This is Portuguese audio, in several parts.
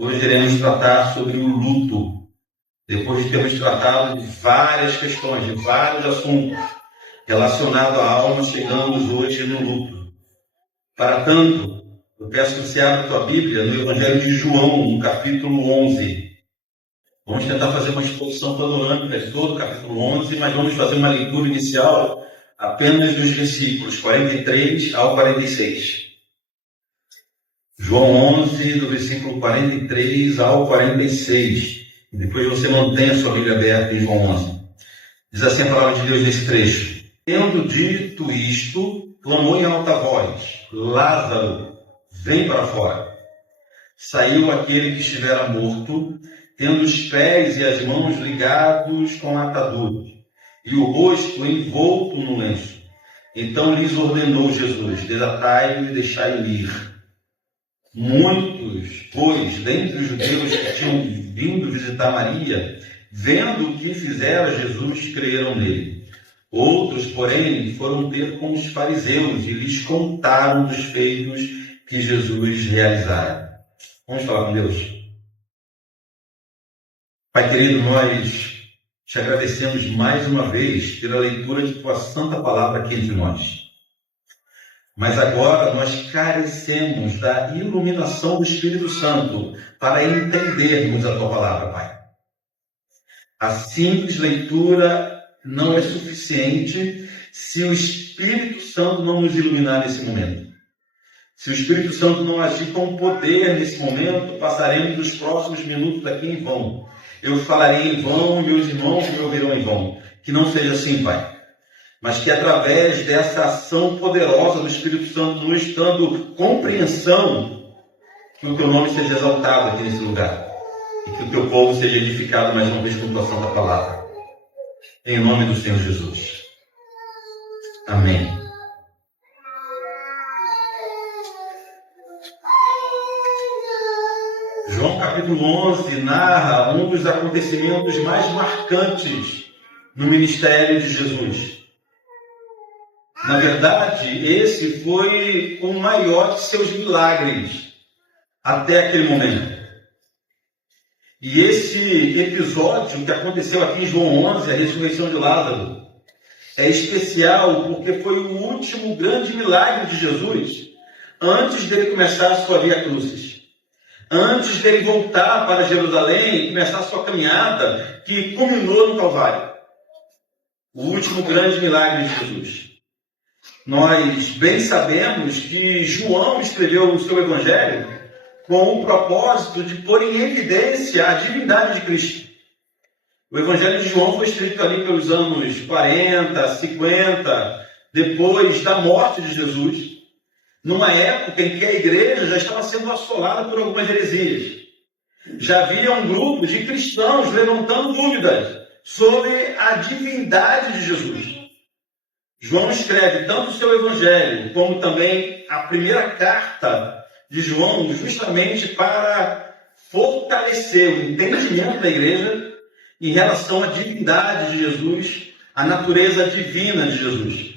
Hoje iremos tratar sobre o luto, depois de termos tratado de várias questões, de vários assuntos relacionados à alma, chegamos hoje no luto. Para tanto, eu peço que você abra a tua Bíblia no Evangelho de João, no capítulo 11. Vamos tentar fazer uma exposição panorâmica de todo o capítulo 11, mas vamos fazer uma leitura inicial apenas dos versículos 43 ao 46. João 11, do versículo 43 ao 46. E depois você mantém a sua Bíblia aberta em João 11. Diz assim a palavra de Deus nesse trecho. Tendo dito isto, clamou em alta voz: Lázaro, vem para fora. Saiu aquele que estivera morto, tendo os pés e as mãos ligados com ataduras, e o rosto envolto no lenço. Então lhes ordenou Jesus: desatai-o e deixai-o ir. Muitos, pois, dentre os judeus que tinham vindo visitar Maria, vendo o que fizera Jesus, creram nele. Outros, porém, foram ter com os fariseus e lhes contaram dos feitos que Jesus realizara. Vamos falar com Deus. Pai querido, nós te agradecemos mais uma vez pela leitura de tua santa palavra aqui entre nós. Mas agora nós carecemos da iluminação do Espírito Santo para entendermos a tua palavra, Pai. A simples leitura não é suficiente se o Espírito Santo não nos iluminar nesse momento. Se o Espírito Santo não agir com poder nesse momento, passaremos os próximos minutos aqui em vão. Eu falarei em vão e meus irmãos me ouvirão em vão. Que não seja assim, Pai. Mas que através dessa ação poderosa do Espírito Santo, nos dando compreensão, que o teu nome seja exaltado aqui nesse lugar. E que o teu povo seja edificado mais uma vez com a tua santa palavra. Em nome do Senhor Jesus. Amém. João capítulo 11 narra um dos acontecimentos mais marcantes no ministério de Jesus. Na verdade, esse foi o maior de seus milagres até aquele momento. E esse episódio que aconteceu aqui em João 11, a ressurreição de Lázaro, é especial porque foi o último grande milagre de Jesus antes dele começar a sua via crucis. Antes dele voltar para Jerusalém e começar a sua caminhada que culminou no Calvário. O último grande milagre de Jesus. Nós bem sabemos que João escreveu o seu evangelho com o propósito de pôr em evidência a divindade de Cristo. O evangelho de João foi escrito ali pelos anos 40, 50, depois da morte de Jesus, numa época em que a igreja já estava sendo assolada por algumas heresias. Já havia um grupo de cristãos levantando dúvidas sobre a divindade de Jesus. João escreve tanto o seu evangelho, como também a primeira carta de João, justamente para fortalecer o entendimento da igreja em relação à divindade de Jesus, à natureza divina de Jesus.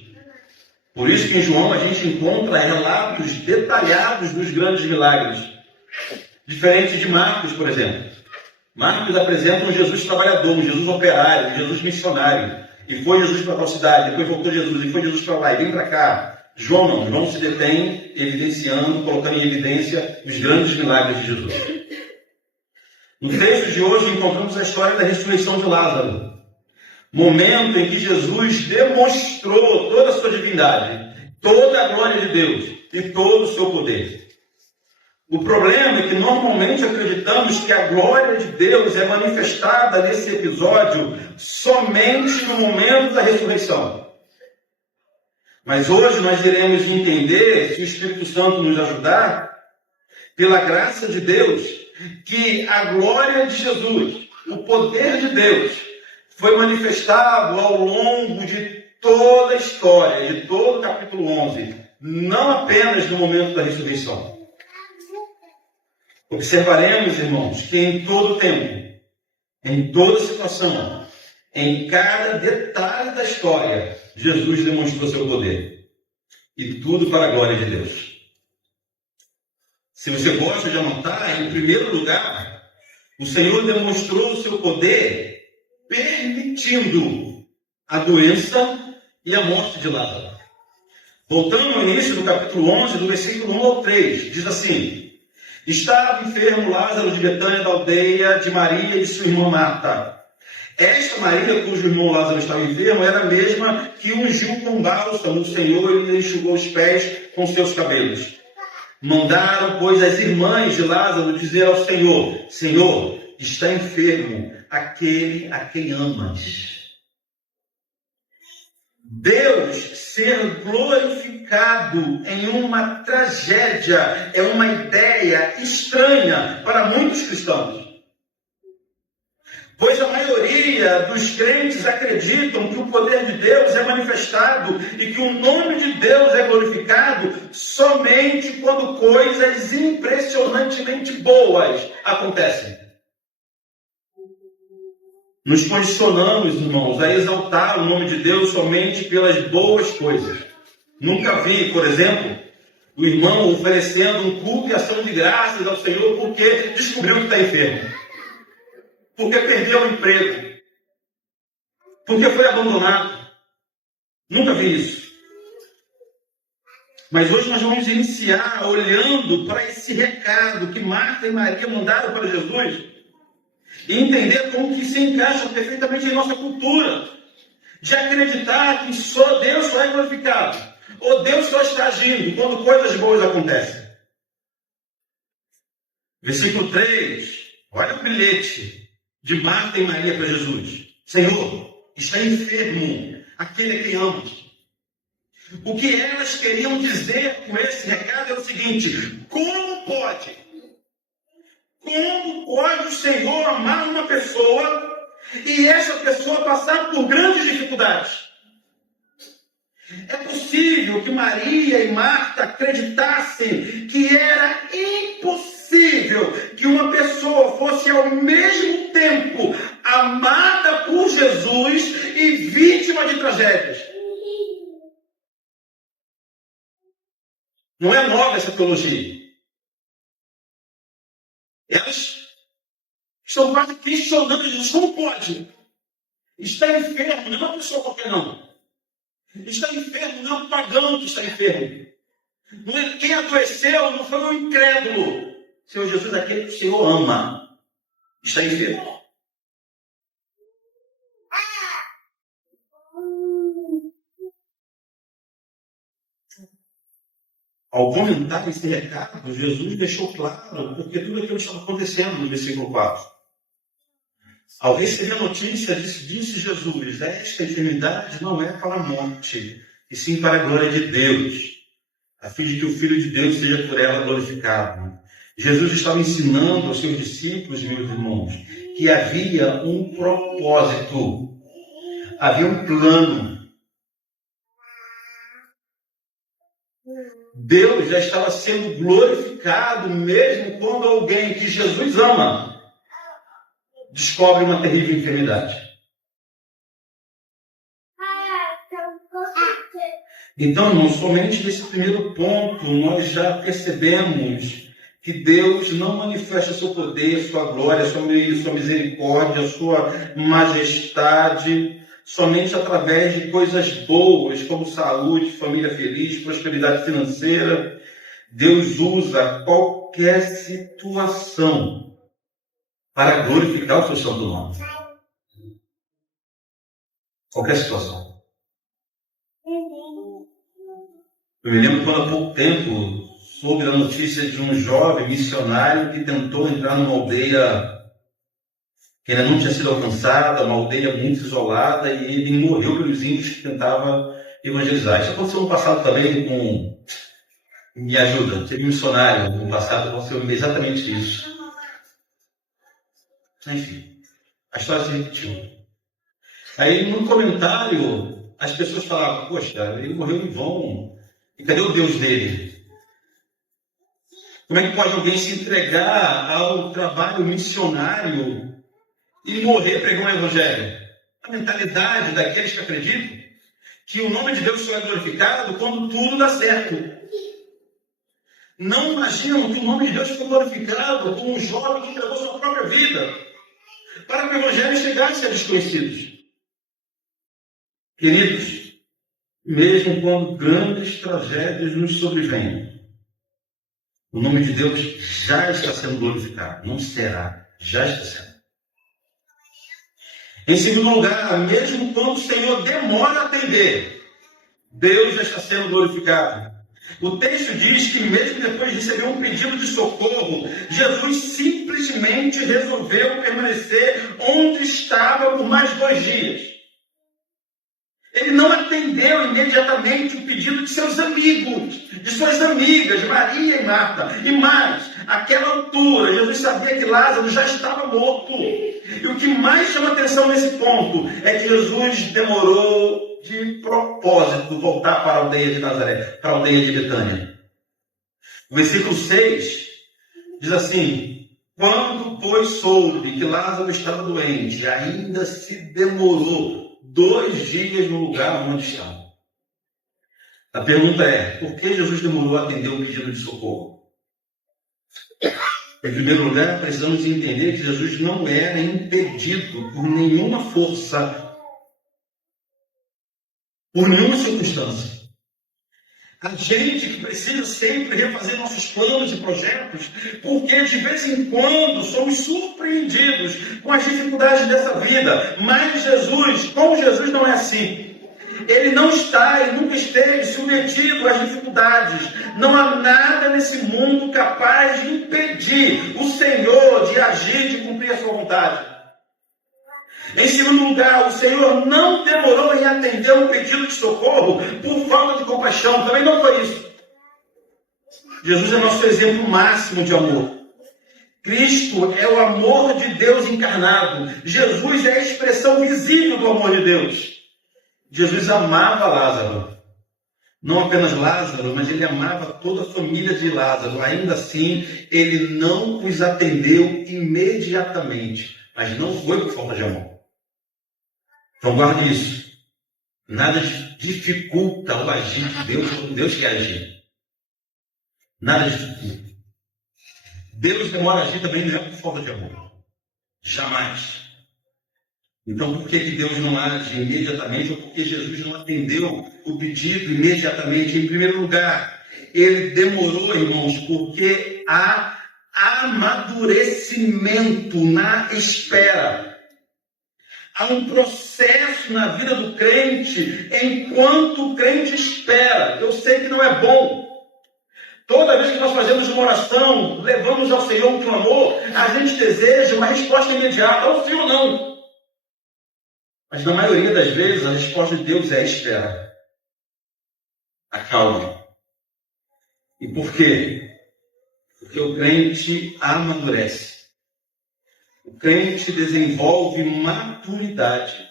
Por isso que em João a gente encontra relatos detalhados dos grandes milagres. Diferente de Marcos, por exemplo. Marcos apresenta um Jesus trabalhador, um Jesus operário, um Jesus missionário. E foi Jesus para tal cidade, depois voltou Jesus, e foi Jesus para lá, e vem para cá. João não, João se detém evidenciando, colocando em evidência os grandes milagres de Jesus. No texto de hoje encontramos a história da ressurreição de Lázaro. Momento em que Jesus demonstrou toda a sua divindade, toda a glória de Deus e todo o seu poder. O problema é que normalmente acreditamos que a glória de Deus é manifestada nesse episódio somente no momento da ressurreição. Mas hoje nós iremos entender, se o Espírito Santo nos ajudar, pela graça de Deus, que a glória de Jesus, o poder de Deus, foi manifestado ao longo de toda a história, de todo o capítulo 11, não apenas no momento da ressurreição. Observaremos, irmãos, que em todo tempo, em toda situação, em cada detalhe da história, Jesus demonstrou seu poder. E tudo para a glória de Deus. Se você gosta de anotar, em primeiro lugar, o Senhor demonstrou o seu poder permitindo a doença e a morte de Lázaro. Voltando ao início do capítulo 11, do versículo 1 ao 3, diz assim: estava enfermo Lázaro de Betânia, da aldeia de Maria e de sua irmã Marta. Esta Maria, cujo irmão Lázaro estava enfermo, era a mesma que ungiu com bálsamo o Senhor e lhe enxugou os pés com seus cabelos. Mandaram, pois, as irmãs de Lázaro dizer ao Senhor: Senhor, está enfermo aquele a quem amas. Deus ser glorificado em uma tragédia é uma ideia estranha para muitos cristãos. Pois a maioria dos crentes acreditam que o poder de Deus é manifestado e que o nome de Deus é glorificado somente quando coisas impressionantemente boas acontecem. Nos condicionamos, irmãos, a exaltar o nome de Deus somente pelas boas coisas. Nunca vi, por exemplo, o irmão oferecendo um culto e ação de graças ao Senhor porque descobriu que está enfermo, porque perdeu o emprego, porque foi abandonado. Nunca vi isso. Mas hoje nós vamos iniciar olhando para esse recado que Marta e Maria mandaram para Jesus e entender como que se encaixa perfeitamente em nossa cultura, de acreditar que só Deus só é glorificado, ou Deus só está agindo quando coisas boas acontecem. Versículo 3, olha o bilhete de Marta e Maria para Jesus: Senhor, está enfermo aquele a quem amas. O que elas queriam dizer com esse recado é o seguinte: como pode o Senhor amar uma pessoa e essa pessoa passar por grandes dificuldades? É possível que Maria e Marta acreditassem que era impossível que uma pessoa fosse ao mesmo tempo amada por Jesus e vítima de tragédias. Não é nova essa teologia. Elas estão quase questionando Jesus. Como pode? Está enfermo, não é uma pessoa qualquer não. Está enfermo, não é um pagão que está enfermo. Não é, quem adoeceu não foi um incrédulo. Senhor Jesus, aquele que o Senhor ama, está enfermo. Ao comentar esse recado, Jesus deixou claro porque tudo aquilo estava acontecendo no versículo 4. Ao receber a notícia, disse Jesus: esta enfermidade não é para a morte, e sim para a glória de Deus, a fim de que o Filho de Deus seja por ela glorificado. Jesus estava ensinando aos seus discípulos, meus irmãos, que havia um propósito, havia um plano. Deus já estava sendo glorificado mesmo quando alguém que Jesus ama descobre uma terrível enfermidade. Então, irmão, somente nesse primeiro ponto nós já percebemos que Deus não manifesta seu poder, sua glória, sua misericórdia, sua majestade somente através de coisas boas, como saúde, família feliz, prosperidade financeira. Deus usa qualquer situação para glorificar o seu santo nome. Qualquer situação. Eu me lembro quando há pouco tempo soube da notícia de um jovem missionário que tentou entrar numa aldeia que ainda não tinha sido alcançada, uma aldeia muito isolada, e ele morreu pelos índios que tentava evangelizar. Isso aconteceu no passado também com... Me ajuda, teve um missionário no passado que aconteceu exatamente isso. Enfim, a história se repetiu. Aí, num comentário, as pessoas falavam: poxa, ele morreu em vão. E cadê o Deus dele? Como é que pode alguém se entregar ao trabalho missionário e morrer pregando o evangelho? A mentalidade daqueles que acreditam que o nome de Deus só é glorificado quando tudo dá certo. Não imaginam que o nome de Deus foi glorificado por um jovem que entregou sua própria vida para que o Evangelho chegasse a desconhecidos. Queridos, mesmo quando grandes tragédias nos sobrevêm, o nome de Deus já está sendo glorificado. Não será, já está sendo. Em segundo lugar, mesmo quando o Senhor demora a atender, Deus já está sendo glorificado. O texto diz que mesmo depois de receber um pedido de socorro, Jesus simplesmente resolveu permanecer onde estava por mais 2 dias. Ele não atendeu imediatamente o pedido de seus amigos, de suas amigas, Maria e Marta. E mais, àquela altura, Jesus sabia que Lázaro já estava morto. E o que mais chama atenção nesse ponto é que Jesus demorou de propósito voltar para a aldeia de Nazaré, para a aldeia de Betânia. O versículo 6 diz assim: quando, pois, soube que Lázaro estava doente, ainda se demorou 2 dias no lugar onde estava. A pergunta é, por que Jesus demorou a atender o pedido de socorro? Em primeiro lugar, precisamos entender que Jesus não era impedido por nenhuma força, por nenhuma circunstância. A gente que precisa sempre refazer nossos planos e projetos, porque de vez em quando somos surpreendidos com as dificuldades dessa vida. Mas com Jesus não é assim. Ele não está e nunca esteve submetido às dificuldades. Não há nada nesse mundo capaz de impedir o Senhor de agir, de cumprir a sua vontade. Em segundo lugar, o Senhor não demorou em atender um pedido de socorro por falta de compaixão. Também não foi isso. Jesus é nosso exemplo máximo de amor. Cristo é o amor de Deus encarnado. Jesus é a expressão visível do amor de Deus. Jesus amava Lázaro. Não apenas Lázaro, mas ele amava toda a família de Lázaro. Ainda assim, ele não os atendeu imediatamente. Mas não foi por falta de amor. Então guarde isso. Nada dificulta o agir de Deus quando Deus quer agir. Nada dificulta. Deus demora a agir também não é por falta de amor. Jamais. Então por que Deus não age imediatamente ou por que Jesus não atendeu o pedido imediatamente? Em primeiro lugar, ele demorou, irmãos, porque há amadurecimento na espera. Há um processo na vida do crente enquanto o crente espera. Eu sei que não é bom. Toda vez que nós fazemos uma oração, levamos ao Senhor um clamor, a gente deseja uma resposta imediata, ou sim ou não. Mas na maioria das vezes a resposta de Deus é espera. Acalme. E por quê? Porque o crente amadurece. O crente desenvolve maturidade.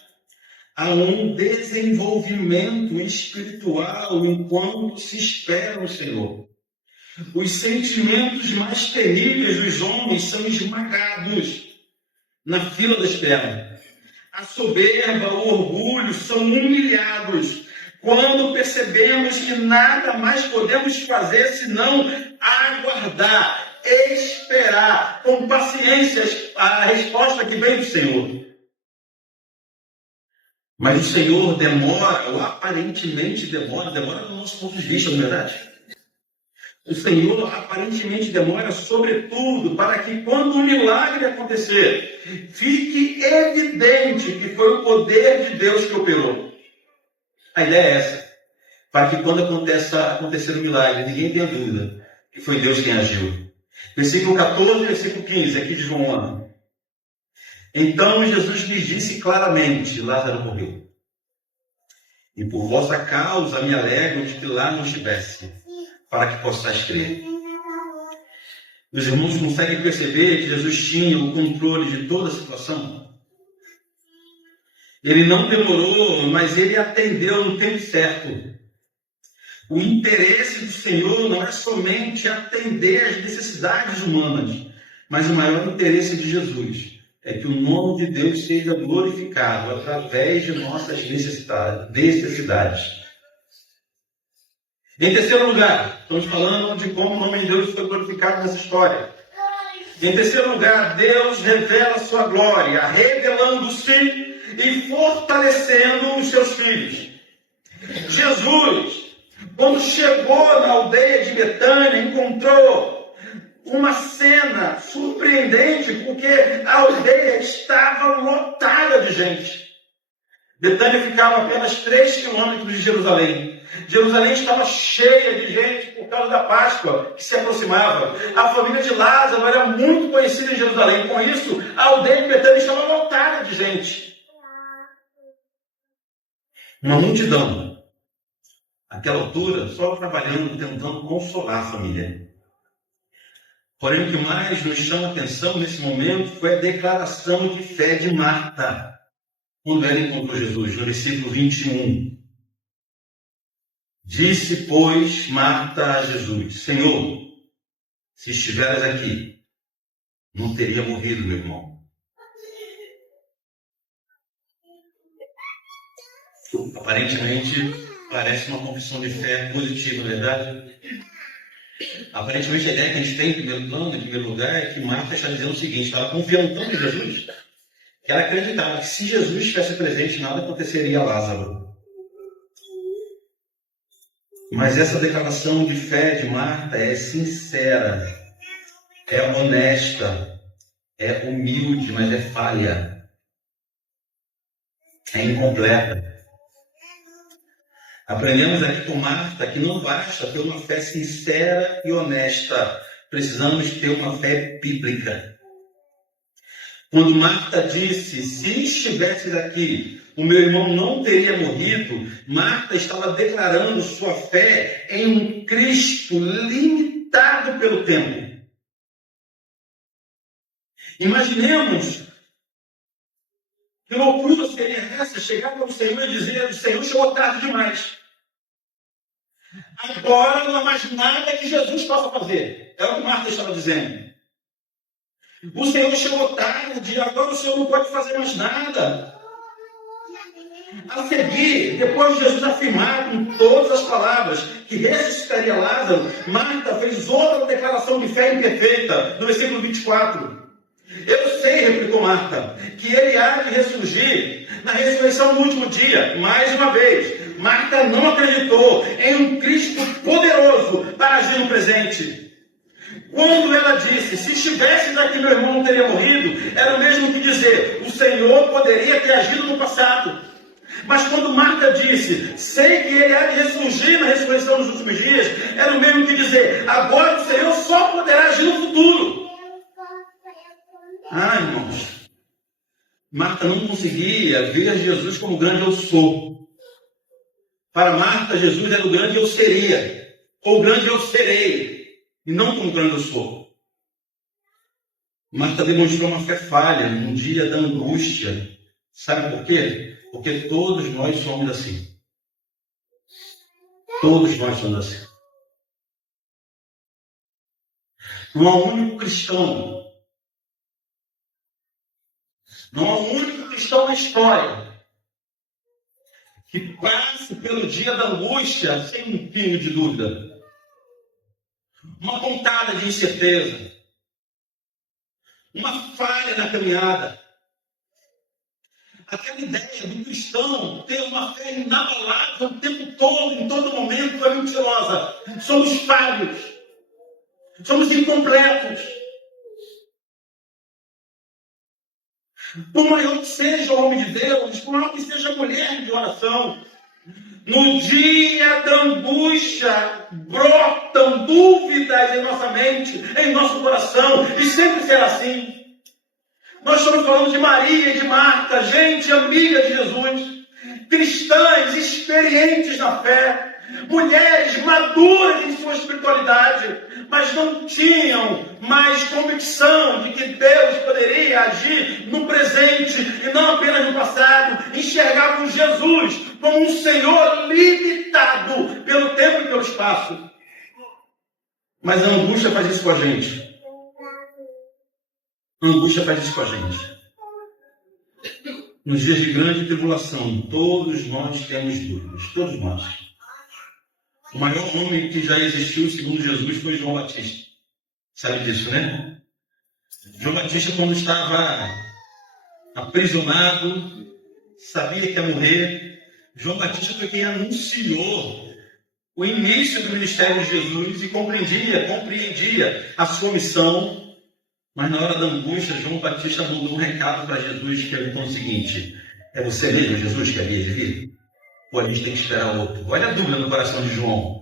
Há um desenvolvimento espiritual enquanto se espera o Senhor. Os sentimentos mais terríveis dos homens são esmagados na fila da espera. A soberba, o orgulho são humilhados quando percebemos que nada mais podemos fazer senão aguardar, esperar com paciência a resposta que vem do Senhor. Mas o Senhor demora, ou aparentemente demora do nosso ponto de vista, não é verdade? O Senhor aparentemente demora, sobretudo, para que quando o milagre acontecer, fique evidente que foi o poder de Deus que operou. A ideia é essa, para que quando acontecer o milagre, ninguém tenha dúvida que foi Deus quem agiu. Versículo 14 e versículo 15, aqui de João 1. Então Jesus lhes disse claramente, Lázaro morreu. E por vossa causa me alegro de que lá não estivesse, para que possais crer. Meus irmãos conseguem perceber que Jesus tinha o controle de toda a situação? Ele não demorou, mas ele atendeu no tempo certo. O interesse do Senhor não é somente atender às necessidades humanas, mas o maior interesse de Jesus é que o nome de Deus seja glorificado através de nossas necessidades. Em terceiro lugar, estamos falando de como o nome de Deus foi glorificado nessa história. Em terceiro lugar, Deus revela sua glória, revelando-se e fortalecendo os seus filhos. Jesus, quando chegou na aldeia de Betânia, encontrou uma cena surpreendente, porque a aldeia estava lotada de gente. Betânia ficava a apenas 3 quilômetros de Jerusalém. Jerusalém estava cheia de gente por causa da Páscoa que se aproximava. A família de Lázaro era muito conhecida em Jerusalém. Com isso, a aldeia de Betânia estava lotada de gente. Uma multidão, àquela altura, só trabalhando, tentando consolar a família. Porém, o que mais nos chama a atenção nesse momento foi a declaração de fé de Marta, quando ela encontrou Jesus, no versículo 21. Disse, pois, Marta a Jesus: Senhor, se estiveras aqui, não teria morrido meu irmão. Aparentemente, parece uma confissão de fé positiva, não é verdade? Aparentemente, a ideia que a gente tem em primeiro plano, em primeiro lugar, é que Marta está dizendo o seguinte: estava confiando tanto em Jesus, que ela acreditava que se Jesus estivesse presente, nada aconteceria a Lázaro. Mas essa declaração de fé de Marta é sincera, é honesta, é humilde, mas é falha, é incompleta. Aprendemos aqui com Marta que não basta ter uma fé sincera e honesta, precisamos ter uma fé bíblica. Quando Marta disse, se estivesses aqui, o meu irmão não teria morrido, Marta estava declarando sua fé em um Cristo limitado pelo tempo. Imaginemos que loucura seria essa, chegar para o Senhor e dizer, o Senhor chegou tarde demais. Agora não há mais nada que Jesus possa fazer. É o que Marta estava dizendo. O Senhor chegou tarde, agora o Senhor não pode fazer mais nada. A seguir, depois de Jesus afirmar com todas as palavras que ressuscitaria Lázaro, Marta fez outra declaração de fé imperfeita, no versículo 24. Eu sei, replicou Marta, que ele há de ressurgir na ressurreição do último dia. Mais uma vez, Marta não acreditou em um Cristo poderoso para agir no presente. Quando ela disse, se estivesse aqui meu irmão não teria morrido, era o mesmo que dizer, o Senhor poderia ter agido no passado. Mas quando Marta disse, sei que ele há de ressurgir na ressurreição dos últimos dias, era o mesmo que dizer, agora o Senhor só poderá agir no futuro. Ah, irmãos, Marta não conseguia ver Jesus como grande eu sou. Para Marta, Jesus era o grande eu seria, ou grande eu serei, e não como grande eu sou. Marta demonstrou uma fé falha num dia da angústia. Sabe por quê? Porque todos nós somos assim. Todos nós somos assim. Não há um único cristão. Não há um único cristão na história que passe pelo dia da angústia sem um pingo de dúvida. Uma pontada de incerteza. Uma falha na caminhada. Aquela ideia do cristão ter uma fé inabalável o tempo todo, em todo momento, é mentirosa. Somos falhos. Somos incompletos. Por maior que seja o homem de Deus, por maior que seja a mulher de oração, no dia da angústia, brotam dúvidas em nossa mente, em nosso coração, e sempre será assim. Nós estamos falando de Maria e de Marta, gente amiga de Jesus, cristãs experientes na fé, mulheres maduras em sua espiritualidade, mas não tinham mais convicção de que Deus poderia agir no presente e não apenas no passado. Enxergavam Jesus como um Senhor limitado pelo tempo e pelo espaço. Mas a angústia faz isso com a gente. A angústia faz isso com a gente. Nos dias de grande tribulação, todos nós temos dúvidas. Todos nós. O maior homem que já existiu, segundo Jesus, foi João Batista. Sabe disso, né? João Batista, quando estava aprisionado, sabia que ia morrer. João Batista foi quem anunciou o início do ministério de Jesus e compreendia a sua missão. Mas na hora da angústia, João Batista mandou um recado para Jesus, que perguntou o seguinte: é você mesmo, Jesus, que havia de vir? Ou a gente tem que esperar outro? Olha a dúvida no coração de João.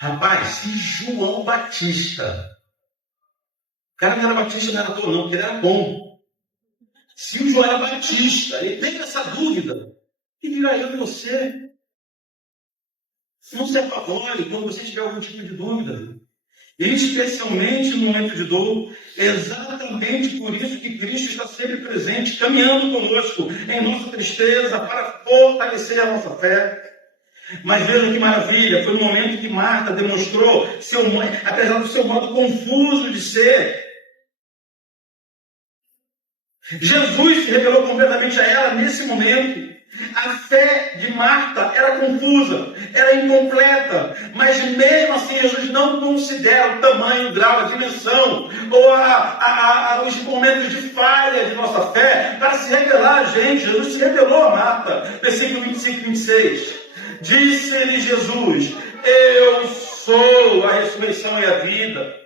Rapaz, se João Batista, o cara não era batista, não era ator, não, porque ele era bom. Se o João era batista, ele teve essa dúvida, que virá eu e você? Não se apavore quando você tiver algum tipo de dúvida. Especialmente no momento de dor, é exatamente por isso que Cristo está sempre presente, caminhando conosco em nossa tristeza, para fortalecer a nossa fé. Mas veja que maravilha, foi no momento que Marta demonstrou, apesar do seu modo confuso de ser, Jesus se revelou completamente a ela nesse momento. A fé de Marta era confusa, era incompleta, mas mesmo assim Jesus não considera o tamanho, o grau, a dimensão ou os momentos de falha de nossa fé para se revelar a gente. Jesus se revelou a Marta, versículo 25 e 26. Disse-lhe Jesus: eu sou a ressurreição e a vida.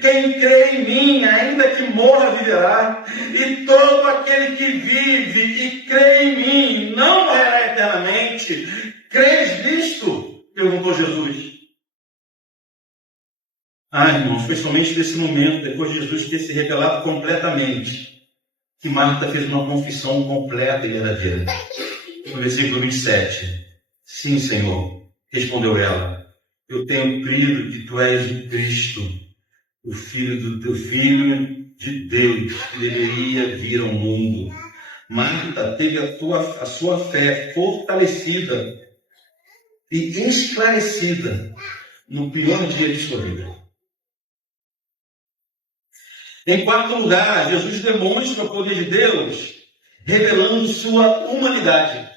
Quem crê em mim, ainda que morra, viverá. E todo aquele que vive e crê em mim não morrerá eternamente. Crês nisto? Perguntou Jesus. Irmãos, foi somente nesse momento, depois de Jesus ter se revelado completamente, que Marta fez uma confissão completa e verdadeira. No versículo 27. Sim, Senhor, respondeu ela, eu tenho crido que tu és o Cristo, o Filho do teu Filho de Deus, que deveria vir ao mundo. Marta teve a sua fé fortalecida e esclarecida no pior dia de sua vida. Em quarto lugar, Jesus demonstra o poder de Deus, revelando sua humanidade.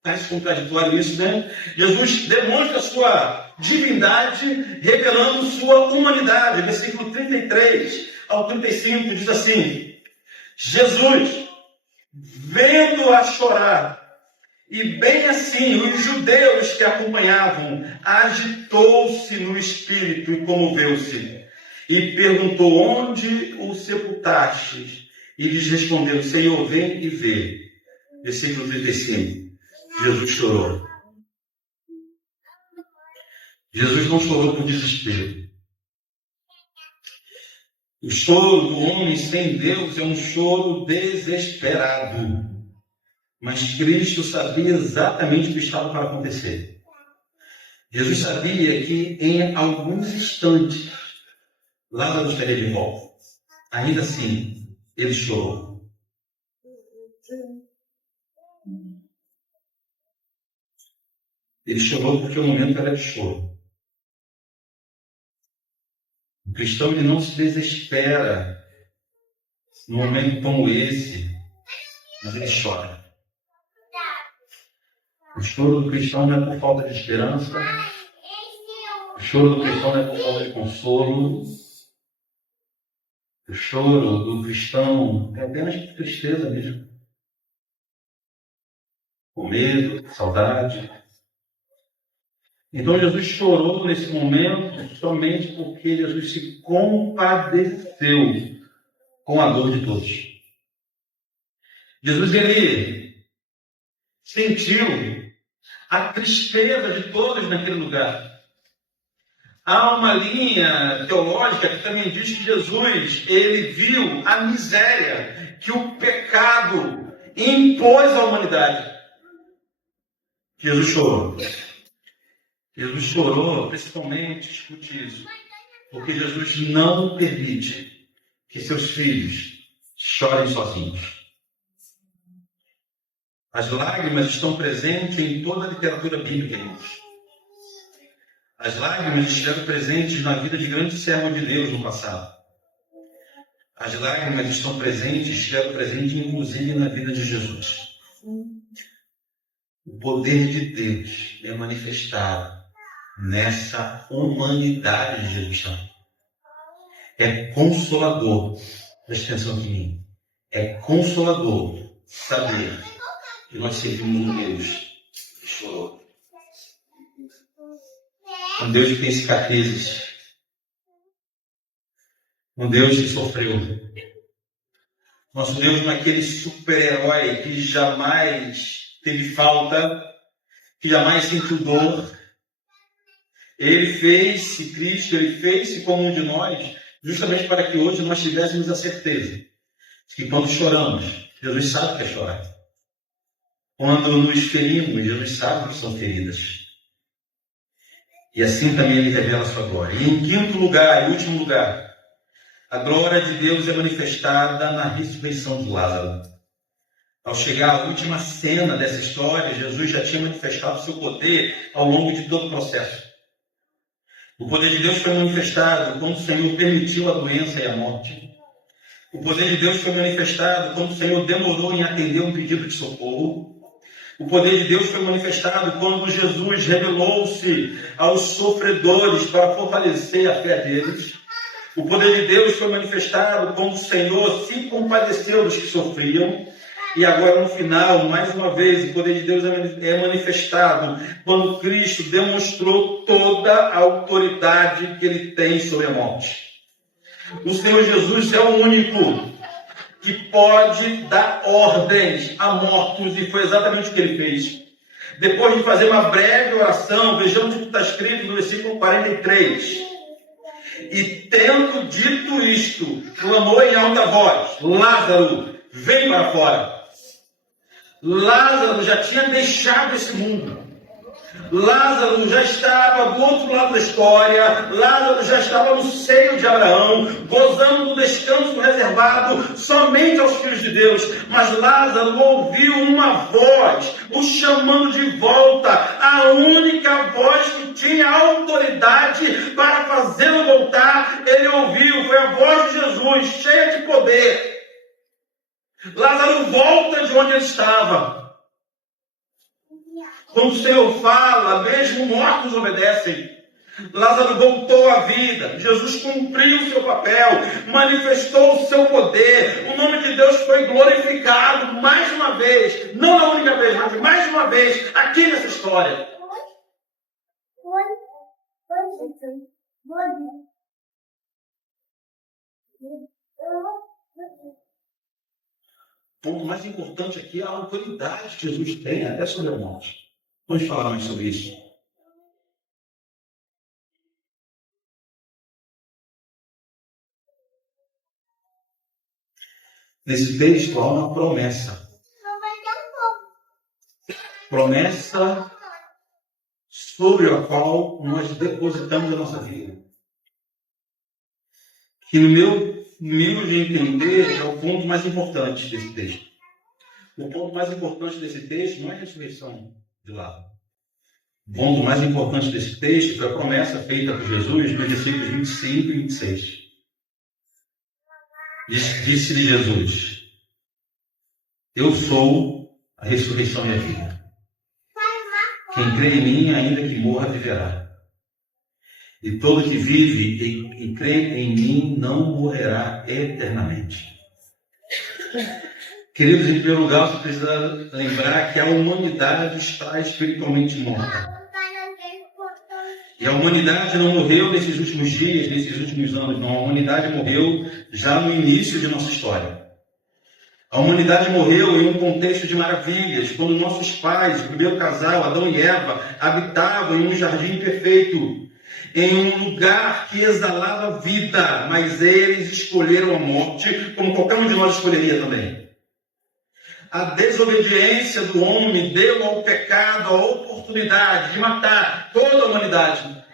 Parece contraditório isso, né? Jesus demonstra a sua divindade, revelando sua humanidade. Versículo 33 ao 35 diz assim: Jesus, vendo-a chorar, e bem assim os judeus que a acompanhavam, agitou-se no espírito e comoveu-se. E perguntou: onde o sepultastes? E lhes respondeu: Senhor, vem e vê. Versículo 35. Jesus chorou. Jesus não chorou por desespero. O choro do homem sem Deus é um choro desesperado. Mas Cristo sabia exatamente o que estava para acontecer. Jesus sabia que em alguns instantes, Lázaro estaria de volta. Ainda assim, ele chorou. Ele chorou porque o momento era de choro. O cristão ele não se desespera num momento como esse, mas ele chora. O choro do cristão não é por falta de esperança. O choro do cristão não é por falta de consolo. O choro do cristão é apenas por tristeza mesmo. Com medo, saudade. Então Jesus chorou nesse momento somente porque Jesus se compadeceu com a dor de todos. Jesus ele sentiu a tristeza de todos naquele lugar. Há uma linha teológica que também diz que Jesus ele viu a miséria que o pecado impôs à humanidade. Jesus chorou. Jesus chorou, principalmente, escute isso, porque Jesus não permite que seus filhos chorem sozinhos. As lágrimas estão presentes em toda a literatura bíblica, irmãos. As lágrimas estiveram presentes na vida de grandes servos de Deus no passado. As lágrimas estão presentes, estiveram presentes inclusive na vida de Jesus. O poder de Deus é manifestado nessa humanidade de Jesus também. É consolador, presta atenção aqui em mim, é consolador saber que nós servimos um Deus que chorou. Um Deus que tem cicatrizes. Um Deus que sofreu. Nosso Deus não é aquele super-herói que jamais teve falta, que jamais sentiu dor. Ele fez-se Cristo, ele fez-se como um de nós, justamente para que hoje nós tivéssemos a certeza de que quando choramos, Jesus sabe o que é chorar. Quando nos ferimos, Jesus sabe o que são feridas. E assim também ele revela a sua glória. E em quinto lugar, e último lugar, a glória de Deus é manifestada na ressurreição de Lázaro. Ao chegar à última cena dessa história, Jesus já tinha manifestado o seu poder ao longo de todo o processo. O poder de Deus foi manifestado quando o Senhor permitiu a doença e a morte. O poder de Deus foi manifestado quando o Senhor demorou em atender um pedido de socorro. O poder de Deus foi manifestado quando Jesus revelou-se aos sofredores para fortalecer a fé deles. O poder de Deus foi manifestado quando o Senhor se compadeceu dos que sofriam. E agora, no final, mais uma vez, o poder de Deus é manifestado quando Cristo demonstrou toda a autoridade que ele tem sobre a morte. O Senhor Jesus é o único que pode dar ordens a mortos, e foi exatamente o que ele fez. Depois de fazer uma breve oração, vejamos o que está escrito no versículo 43. E tendo dito isto, clamou em alta voz: Lázaro, vem para fora. Lázaro já tinha deixado esse mundo. Lázaro já estava do outro lado da história. Lázaro já estava no seio de Abraão, gozando do descanso reservado somente aos filhos de Deus. Mas Lázaro ouviu uma voz o chamando de volta. A única voz que tinha autoridade para fazê-lo voltar, ele ouviu. Foi a voz de Jesus, cheia de poder. Lázaro volta de onde ele estava. Quando o Senhor fala, mesmo mortos obedecem. Lázaro voltou à vida. Jesus cumpriu o seu papel, manifestou o seu poder. O nome de Deus foi glorificado mais uma vez. Não a única vez, mas mais uma vez aqui nessa história. O ponto mais importante aqui é a autoridade que Jesus tem até sobre a morte. Vamos falar mais sobre isso. Nesse texto há uma promessa. Promessa sobre a qual nós depositamos a nossa vida. Que no meu humilde entender é o ponto mais importante desse texto. O ponto mais importante desse texto não é a ressurreição de Lázaro. O ponto mais importante desse texto foi a promessa feita por Jesus nos versículos 25 e 26. Disse-lhe Jesus: eu sou a ressurreição e a vida. Quem crê em mim, ainda que morra, viverá. E todo que vive e crê em mim não morrerá eternamente. Queridos, em primeiro lugar, você precisa lembrar que a humanidade está espiritualmente morta. E a humanidade não morreu nesses últimos dias, nesses últimos anos, não. A humanidade morreu já no início de nossa história. A humanidade morreu em um contexto de maravilhas, quando nossos pais, o primeiro casal, Adão e Eva, habitavam em um jardim perfeito, em um lugar que exalava vida, mas eles escolheram a morte, como qualquer um de nós escolheria também. A desobediência do homem deu ao pecado a oportunidade de matar toda a humanidade.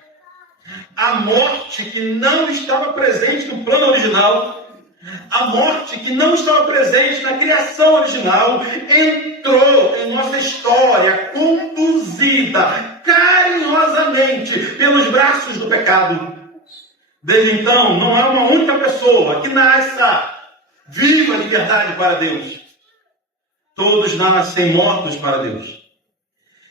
A morte que não estava presente no plano original, a morte que não estava presente na criação original, entrou em nossa história, conduzida carinhosamente pelos braços do pecado. Desde então, não há uma única pessoa que nasça viva de verdade para Deus. Todos nascem mortos para Deus.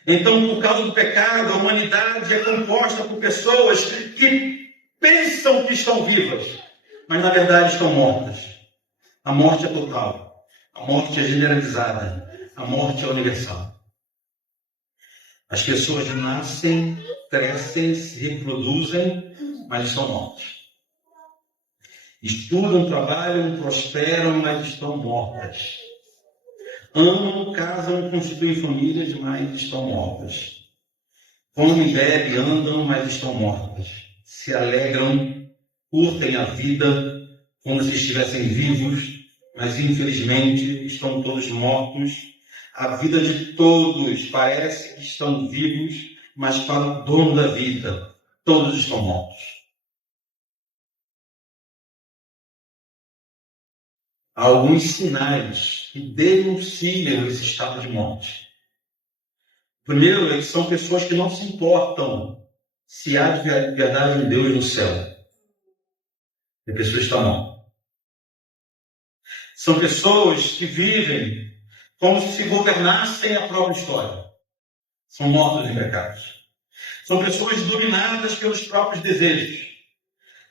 Então, por causa do pecado, a humanidade é composta por pessoas que pensam que estão vivas, mas na verdade estão mortas. A morte é total, a morte é generalizada, a morte é universal. As pessoas nascem, crescem, se reproduzem, mas estão mortas. Estudam, trabalham, prosperam, mas estão mortas. Amam, casam, constituem famílias, mas estão mortas. Comem, bebem, andam, mas estão mortas. Se alegram, curtem a vida como se estivessem vivos, mas infelizmente estão todos mortos. A vida de todos parece que estão vivos, mas para o dono da vida, todos estão mortos. Há alguns sinais que denunciam esse estado de morte. Primeiro, eles são pessoas que não se importam se há de verdade em Deus no céu. E a pessoa está morta. São pessoas que vivem como se governassem a própria história. São mortos em pecados. São pessoas dominadas pelos próprios desejos.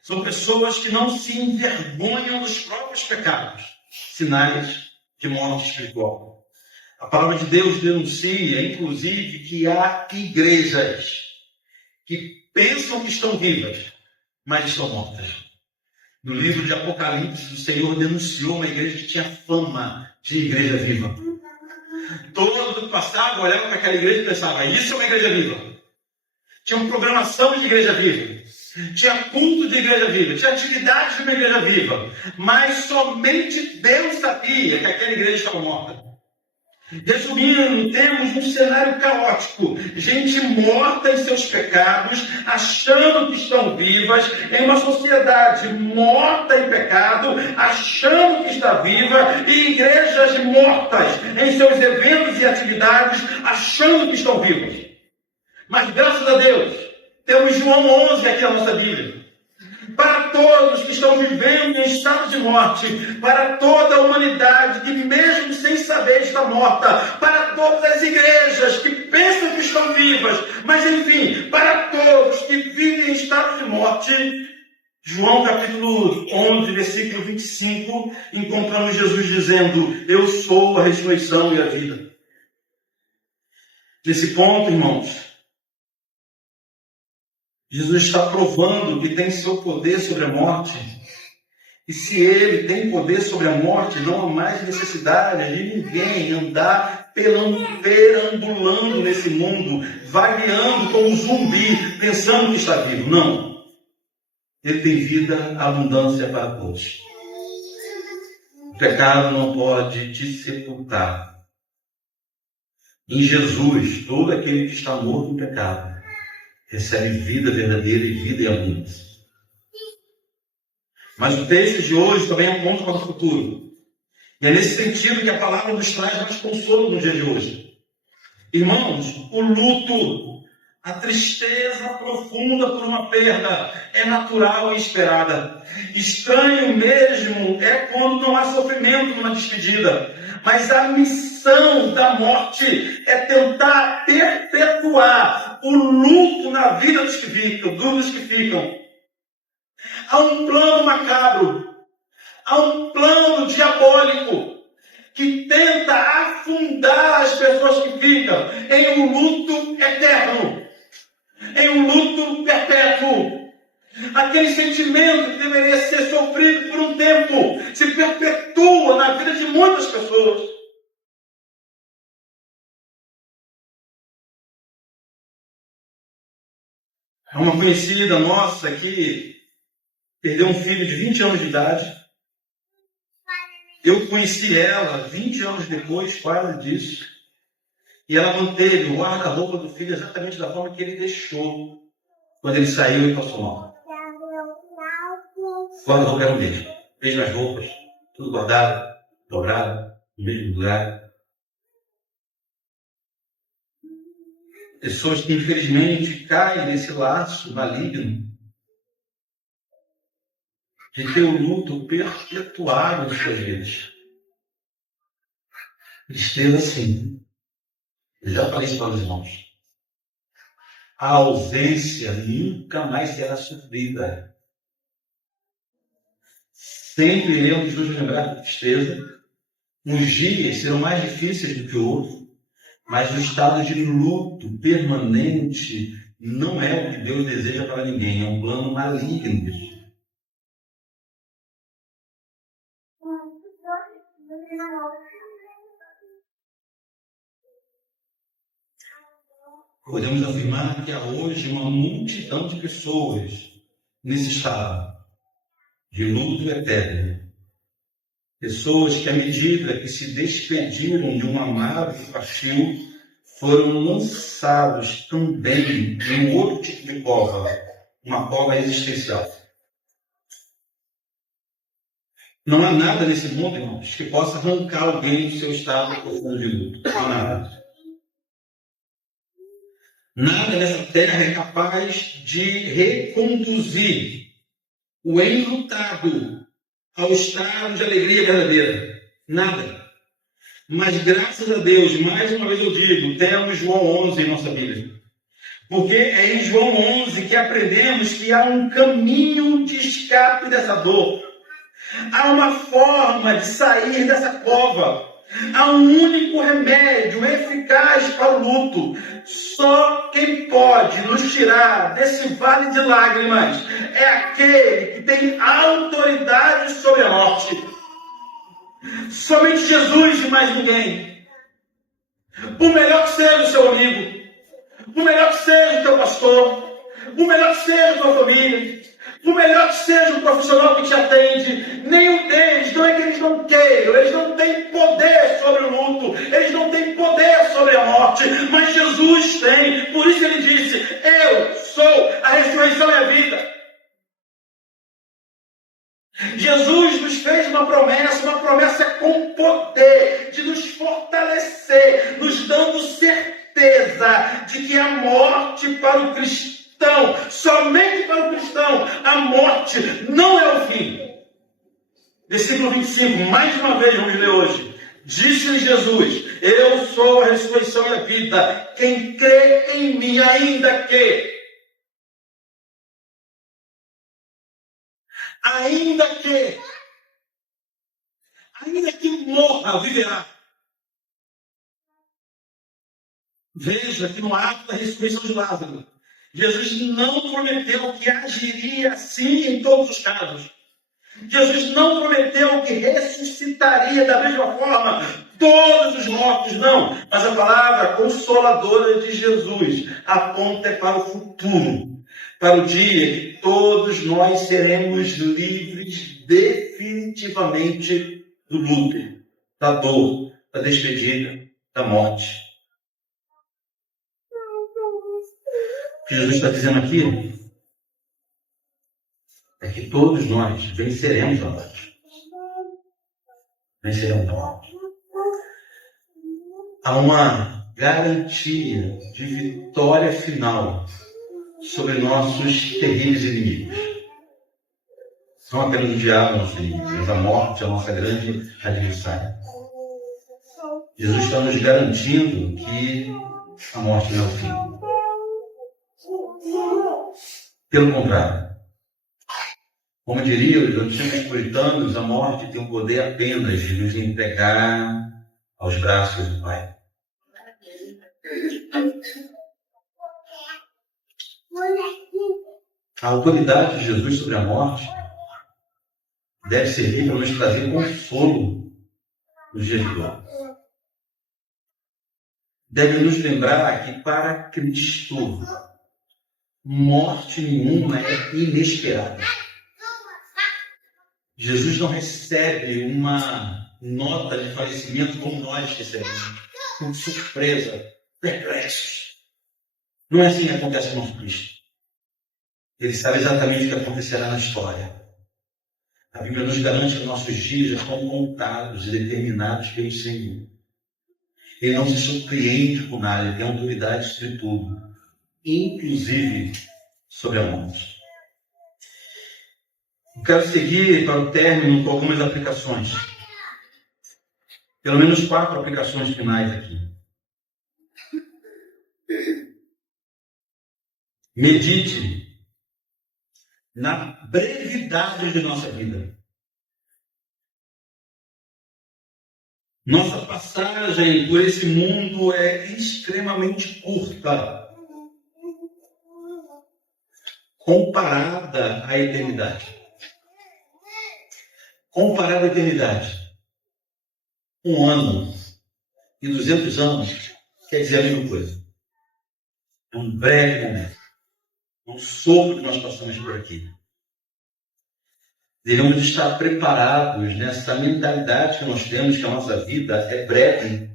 São pessoas que não se envergonham dos próprios pecados. Sinais de morte espiritual. A palavra de Deus denuncia, inclusive, que há igrejas que pensam que estão vivas, mas estão mortas. No livro de Apocalipse, o Senhor denunciou uma igreja que tinha fama de igreja viva. Todo mundo que passava olhava para aquela igreja e pensava, isso é uma igreja viva. Tinha uma programação de igreja viva. Tinha culto de igreja viva. Tinha atividades de uma igreja viva. Mas somente Deus sabia que aquela igreja estava morta. Resumindo, temos um cenário caótico. Gente morta em seus pecados, achando que estão vivas, em uma sociedade morta em pecado, achando que está viva, e igrejas mortas em seus eventos e atividades, achando que estão vivas. Mas graças a Deus, temos João 11 aqui na nossa Bíblia. Para todos que estão vivendo em estado de morte, para toda a humanidade que mesmo sem saber está morta, para todas as igrejas que pensam que estão vivas, mas enfim, para todos que vivem em estado de morte, João capítulo 11, versículo 25, encontramos Jesus dizendo, eu sou a ressurreição e a vida. Nesse ponto, irmãos, Jesus está provando que tem seu poder sobre a morte. E se ele tem poder sobre a morte, não há mais necessidade de ninguém andar perambulando nesse mundo, vagueando como um zumbi, pensando que está vivo. Não. Ele tem vida, abundância para todos. O pecado não pode te sepultar. Em Jesus, todo aquele que está morto no pecado recebe vida verdadeira e vida em abundância. Mas o texto de hoje também aponta para o futuro. E é nesse sentido que a palavra nos traz mais consolo no dia de hoje. Irmãos, o luto, a tristeza profunda por uma perda é natural e esperada. Estranho mesmo é quando não há sofrimento numa despedida. Mas a missão da morte é tentar perpetuar o luto na vida dos que ficam. Há um plano macabro, há um plano diabólico que tenta afundar as pessoas que ficam em um luto eterno, em um luto perpétuo. Aquele sentimento que deveria ser sofrido por um tempo se perpetua na vida de muitas pessoas. É uma conhecida nossa que perdeu um filho de 20 anos de idade. Eu conheci ela 20 anos depois, quase disso. E ela manteve o guarda-roupa do filho exatamente da forma que ele deixou quando ele saiu e passou mal. O guarda-roupa era o mesmo. Mesmas roupas, tudo guardado, dobrado, no mesmo lugar. Pessoas que infelizmente caem nesse laço maligno de ter o luto perpetuado nas suas vidas. Tristeza sim. Eu já falei isso para os irmãos. A ausência nunca mais será sofrida. Sempre iremos nos lembrar da tristeza. Uns dias serão mais difíceis do que outros, mas o estado de luto permanente não é o que Deus deseja para ninguém, é um plano maligno. Podemos afirmar que há hoje uma multidão de pessoas nesse estado de luto eterno. Pessoas que, à medida que se despediram de um amado que partiu, foram lançados também em um outro tipo de cova, uma cova existencial. Não há nada nesse mundo, irmãos, que possa arrancar alguém do seu estado profundo de luto. Não há nada. Nada nessa terra é capaz de reconduzir o enlutado ao estado de alegria verdadeira. Nada. Mas graças a Deus, mais uma vez eu digo, temos João 11 em nossa Bíblia. Porque é em João 11 que aprendemos que há um caminho de escape dessa dor. Há uma forma de sair dessa cova. Há um único remédio eficaz para o luto. Só quem pode nos tirar desse vale de lágrimas é aquele que tem autoridade sobre a morte. Somente Jesus e mais ninguém. Por melhor que seja o seu amigo, por melhor que seja o teu pastor, por melhor que seja a tua família, por melhor que seja o profissional que te atende, nenhum deles, não é que eles não queiram, eles não têm poder sobre o luto, eles não têm poder sobre a morte, mas Jesus tem. Por isso ele disse: eu sou a ressurreição e a vida. Jesus nos fez uma promessa com poder de nos fortalecer, nos dando certeza de que a morte para o cristão, somente para o cristão, a morte não é o fim. Versículo 25, mais uma vez vamos ler hoje. Disse-lhe Jesus: eu sou a ressurreição e a vida. Quem crê em mim, ainda que morra, viverá. Veja que no ato da ressurreição de Lázaro, Jesus não prometeu que agiria assim em todos os casos. Jesus não prometeu que ressuscitaria da mesma forma todos os mortos, não. Mas a palavra consoladora de Jesus aponta para o futuro, para o dia que todos nós seremos livres definitivamente do luto, da dor, da despedida, da morte. O que Jesus está dizendo aqui é que todos nós venceremos a morte. Venceremos a morte. Há uma garantia de vitória final sobre nossos terríveis inimigos. Não apenas o diabo, nosso inimigo, mas a morte é a nossa grande adversária. Jesus está nos garantindo que a morte não é o fim. Pelo contrário, como diriam os antigos puritanos, a morte tem o poder apenas de nos entregar aos braços do Pai. A autoridade de Jesus sobre a morte deve servir para nos trazer consolo nos dias de dor. Deve nos lembrar que para Cristo, morte nenhuma é inesperada. Jesus não recebe uma nota de falecimento como nós recebemos, com surpresa, perplexos. Não é assim que acontece com o nosso Cristo. Ele sabe exatamente o que acontecerá na história. A Bíblia nos garante que nossos dias já estão contados e determinados pelo Senhor. Ele não se surpreende com nada, ele tem autoridade sobre tudo, inclusive sobre a morte. Quero seguir para o término com algumas aplicações. Pelo menos 4 aplicações finais aqui. Medite na brevidade de nossa vida. Nossa passagem por esse mundo é extremamente curta, comparada à eternidade. Comparada à eternidade. 1 ano e 200 anos quer dizer a mesma coisa. É um breve momento. É um sopro que nós passamos por aqui. Devemos estar preparados nessa mentalidade que nós temos, que a nossa vida é breve.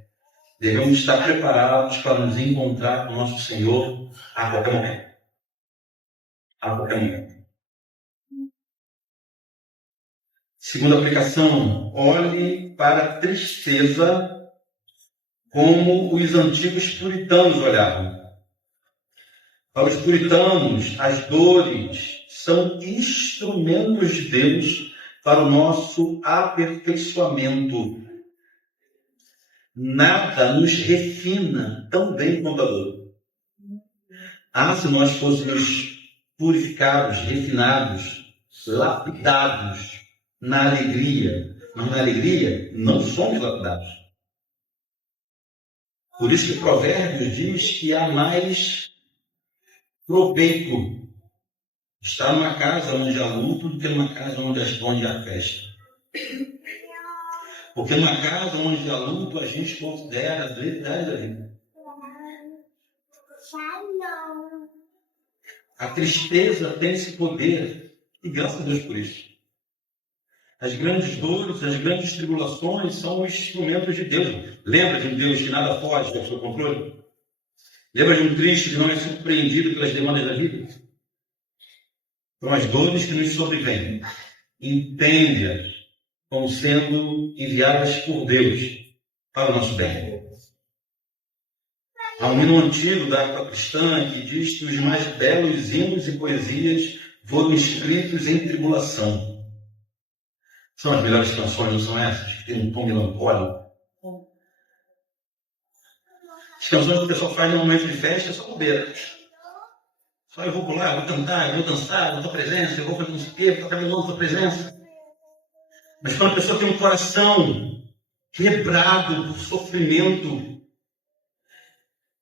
Devemos estar preparados para nos encontrar com o nosso Senhor a qualquer momento. A qualquer momento. Segunda aplicação, olhe para a tristeza como os antigos puritanos olhavam. Para os puritanos, as dores são instrumentos de Deus para o nosso aperfeiçoamento. Nada nos refina tão bem quanto a dor. Se nós fôssemos purificados, refinados, lapidados na alegria, mas na alegria não somos lapidados. Por isso que Provérbios diz que há mais proveito estar numa casa onde há luto do que numa casa onde há festa. Porque numa casa onde há luto, a gente considera a brevidade da vida. A tristeza tem esse poder, e graças a Deus por isso. As grandes dores, as grandes tribulações são os instrumentos de Deus. Lembra de um Deus que nada foge do seu controle? Lembra de um triste que não é surpreendido pelas demandas da vida? São as dores que nos sobrevêm. Entende-as como sendo enviadas por Deus para o nosso bem. Há um hino antigo da harpa cristã que diz que os mais belos hinos e poesias foram escritos em tribulação. São as melhores canções, não são essas? Que tem um tom melancólico. As canções que o pessoal faz no momento de festa é só bobeira. Só eu vou pular, eu vou cantar, eu vou dançar, eu vou tua presença, eu vou fazer um espelho, vou tocar violão, tua presença. Mas quando a pessoa tem um coração quebrado por sofrimento,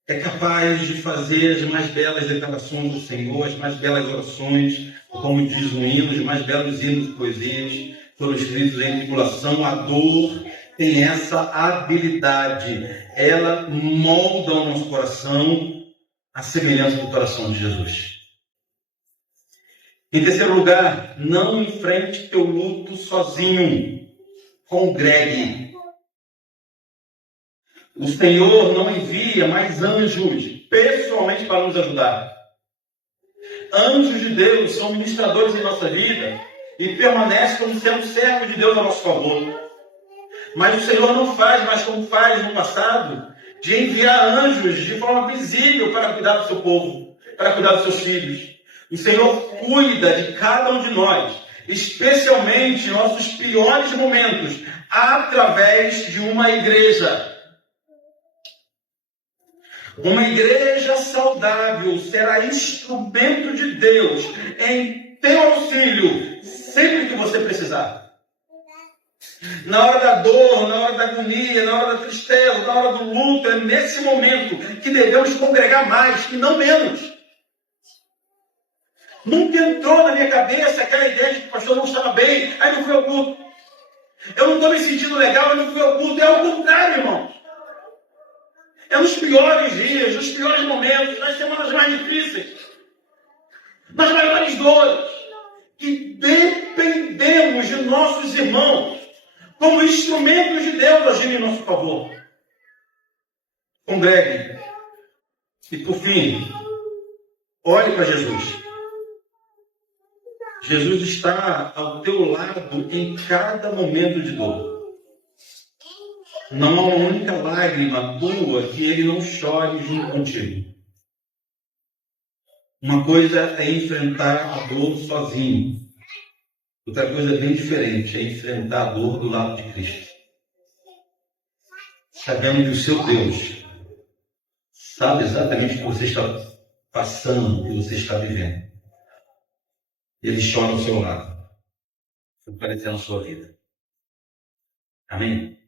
é capaz de fazer as mais belas declarações do Senhor, as mais belas orações, como diz o hino, os mais belos hinos e poesias foram escritos em tribulação. A dor tem essa habilidade. Ela molda o nosso coração à semelhança do coração de Jesus. Em terceiro lugar, não enfrente teu luto sozinho. Congregue. O Senhor não envia mais anjos pessoalmente para nos ajudar. Anjos de Deus são ministradores em nossa vida e permanecem como sendo servos de Deus a nosso favor. Mas o Senhor não faz mais como faz no passado, de enviar anjos de forma visível para cuidar do seu povo, para cuidar dos seus filhos. O Senhor cuida de cada um de nós, especialmente em nossos piores momentos, através de uma igreja. Uma igreja saudável será instrumento de Deus em teu auxílio, sempre que você precisar. Na hora da dor, na hora da agonia, na hora da tristeza, na hora do luto, é nesse momento que devemos congregar mais e não menos. Nunca entrou na minha cabeça aquela ideia de que o pastor não estava bem, aí não fui ao culto. Eu não estou me sentindo legal, eu não fui ao culto. É ao contrário, irmãos. É nos piores dias, nos piores momentos, nas semanas mais difíceis, nas maiores dores, que dependemos de nossos irmãos como instrumentos de Deus agir em nosso favor. Congregue. E por fim, olhe para Jesus. Jesus está ao teu lado em cada momento de dor. Não há uma única lágrima tua que ele não chore junto contigo. Uma coisa é enfrentar a dor sozinho. Outra coisa bem diferente é enfrentar a dor do lado de Cristo. Sabendo que o seu Deus sabe exatamente o que você está passando, o que você está vivendo. Ele chora ao seu lado, fortalecendo a sua vida. Amém?